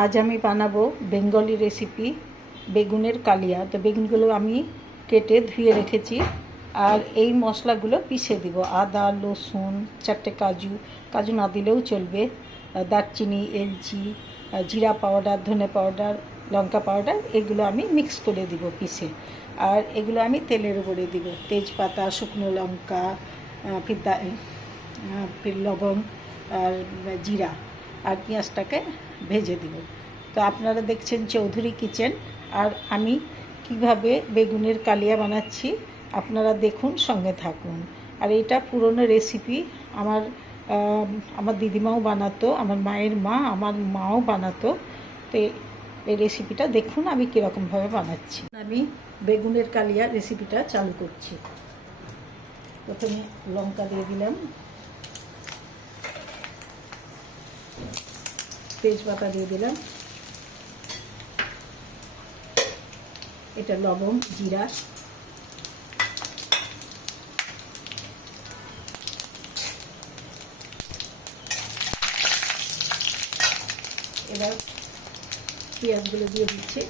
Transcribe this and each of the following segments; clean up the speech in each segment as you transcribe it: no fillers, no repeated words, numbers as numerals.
আজ আমি বানাবো বেঙ্গলি রেসিপি বেগুনের কালিয়া। তো বেগুনগুলো আমি কেটে ধুয়ে রেখেছি, আর এই মশলাগুলো পিষে দিব। আদা, রসুন, 4টে কাজু, কাজু না দিলেও চলবে, দারচিনি, এলচি, জিরা পাউডার, ধনে পাউডার, লঙ্কা পাউডার, এগুলো আমি মিক্স করে দিব পিষে। আর এগুলো আমি তেলের উপরে দিব, তেজপাতা, শুকনো লঙ্কা, ফির লবঙ্গ আর জিরা, আর পেঁয়াজটাকে ভেজে দিব। তো আপনারা দেখছেন চৌধুরী কিচেন, আর আমি কিভাবে বেগুনের কালিয়া বানাচ্ছি আপনারা দেখুন, সঙ্গে থাকুন। আর এটা পুরনো রেসিপি, আমার দিদিমাও বানাতো, আমার মায়ের মা, আমার মাও বানাতো। তো এই রেসিপিটা দেখুন আমি কীরকমভাবে বানাচ্ছি। আমি বেগুনের কালিয়া রেসিপিটা চালু করছি। প্রথমে লঙ্কা দিয়ে দিলাম, তেজপাতা দিয়ে দিলাম, এটা লবঙ্গ, জিরা, এবার পেঁয়াজগুলো দিয়ে দিচ্ছি।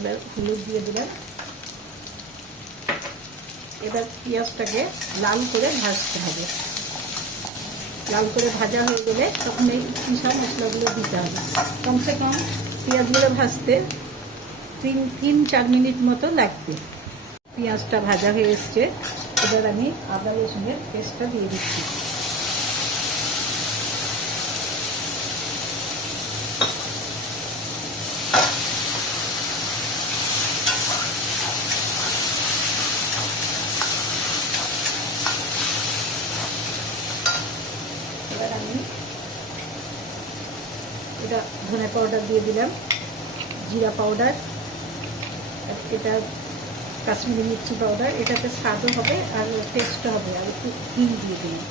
এবার হলুদ দিয়ে দিলাম। এবার পেঁয়াজটাকে লাল করে ভাজতে হবে। লাল করে ভাজা হয়ে গেলে তখন এই পিসা মশলাগুলো দিতে হবে। কমসে কম পেঁয়াজগুলো ভাজতে 3-4 মিনিট মতো লাগবে। পেঁয়াজটা ভাজা হয়ে এসছে, এবার আমি আদা রসুনের পেস্টটা দিয়ে দিচ্ছি। এবার আমি এটা ধনে পাউডার দিয়ে দিলাম, জিরা পাউডার, এটা কাশ্মীরি মির্চি পাউডার, এটাতে স্বাদও হবে আর টেস্টও হবে। আর একটু হিং দিয়ে দিলাম।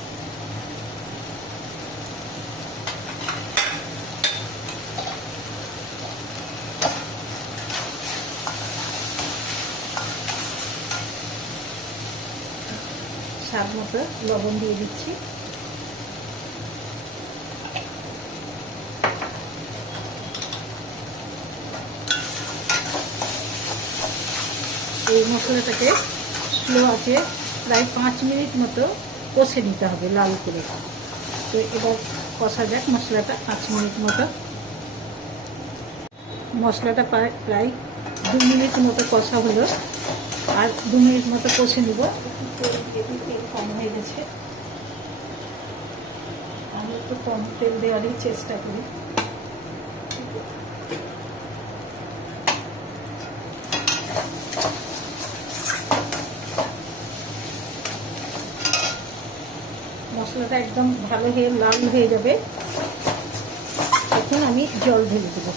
স্বাদ মতো লবণ দিয়ে দিচ্ছি। এই মশলাটাকে স্লো আছে প্রায় 5 মিনিট মতো কষে নিতে হবে লাল করে। তো এবার কষা যাক মশলাটা 5 মিনিট মতো। মশলাটা প্রায় 2 মিনিট মতো কষা হলো, আর 2 মিনিট মতো কষে নেব। তেল কম হয়ে গেছে, আমি একটু কম তেল দেওয়ারই চেষ্টা করি। মশলাটা একদম ভালো হয়ে লাল হয়ে যাবে, তখন আমি জল ঢেলে দেবো।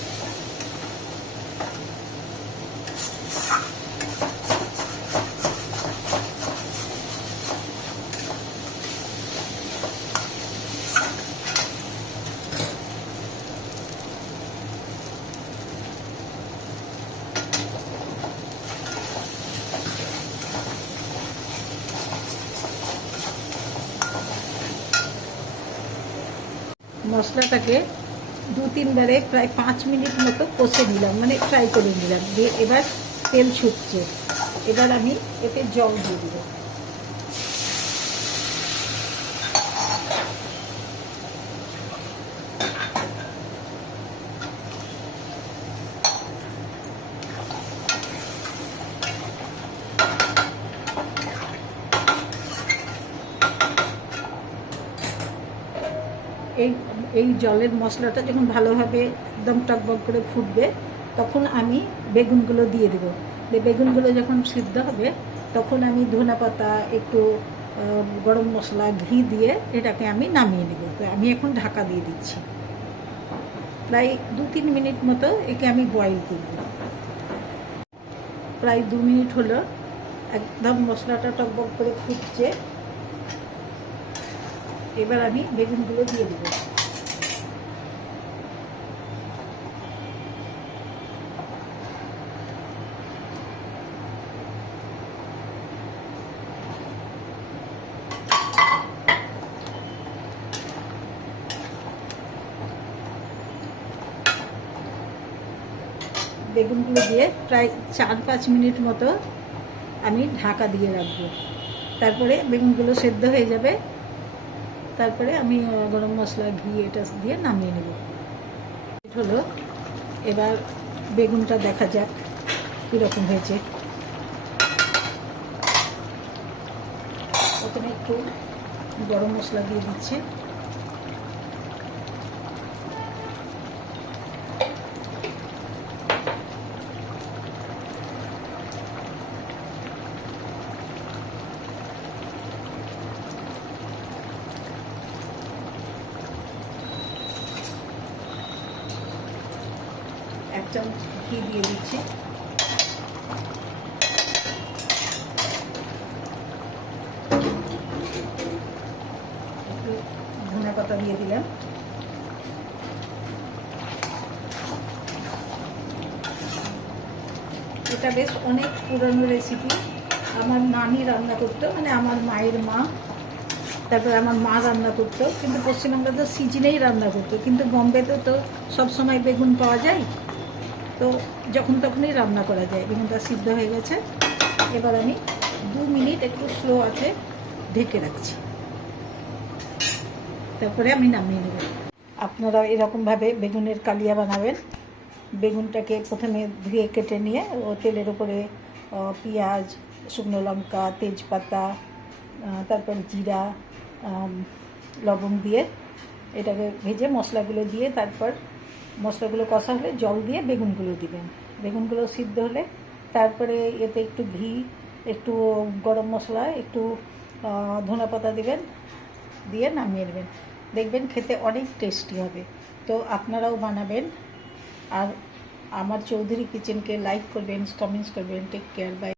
মশলাটাকে 2-3 বারে প্রায় 5 মিনিট মতো কষে নিলাম, মানে ফ্রাই করে নিলাম। দিয়ে এবার তেল ছুটছে, এবার আমি এতে জল দিয়ে দেব। এই জলের মশলাটা যখন ভালোভাবে একদম টকবক করে ফুটবে, তখন আমি বেগুনগুলো দিয়ে দেবো। বেগুনগুলো যখন সিদ্ধ হবে, তখন আমি ধনেপাতা, একটু গরম মশলা, ঘি দিয়ে এটাকে আমি নামিয়ে নেব। তো আমি এখন ঢাকা দিয়ে দিচ্ছি। প্রায় 2-3 মিনিট মতো একে আমি বয়েল করব। প্রায় 2 মিনিট হলো, একদম মশলাটা টকবক করে ফুটছে। এবার আমি বেগুনগুলো দিয়ে দেবো। বেগুনগুলো দিয়ে প্রায় 4-5 মিনিট মতো আমি ঢাকা দিয়ে রাখবো। তারপরে বেগুনগুলো সেদ্ধ হয়ে যাবে। তারপরে আমি গরম মশলা, ঘি এটা দিয়ে নামিয়ে নেব। হলো, এবার বেগুনটা দেখা যাক কীরকম হয়েছে। প্রথমে একটু গরম মশলা দিয়ে দিচ্ছি। এক চামচ ঘি দিয়ে দিচ্ছি। একটু ধনে পাতা দিয়ে দিলাম। এটা বেশ অনেক পুরনো রেসিপি। আমার নানি রান্না করতো, মানে আমার মায়ের মা, তারপরে আমার মা রান্না করতো, কিন্তু পশ্চিমবঙ্গে তো সিজনেই রান্না করতো, কিন্তু বোম্বেতে তো সবসময় বেগুন পাওয়া যায়, তো যখন তখনই রান্না করা যায়। বেগুনটা সিদ্ধ হয়ে গেছে। এবার আমি 2 মিনিট একটু স্লো আছে ঢেকে রাখছি, তারপরে আমি নামিয়ে নেব। আপনারা এরকমভাবে বেগুনের কালিয়া বানাবেন। বেগুনটাকে প্রথমে ধুয়ে কেটে নিয়ে তেলের উপরে পেঁয়াজ, শুকনো লঙ্কা, তেজপাতা, তারপর জিরা, লবণ দিয়ে এটাকে ভেজে মশলাগুলো দিয়ে, তারপর মশলাগুলো কষা হলে জল দিয়ে বেগুনগুলো দিবেন। বেগুনগুলো সিদ্ধ হলে তারপরে এতে একটু ঘি, একটু গরম মশলা, একটু ধনেপাতা দিবেন, দিয়ে নামিয়ে নেবেন। দেখবেন খেতে অনেক টেস্টি হবে। তো আপনারাও বানাবেন। আর আমার চৌধুরী কিচেনকে লাইক করবেন, কমেন্টস করবেন। Take care, by.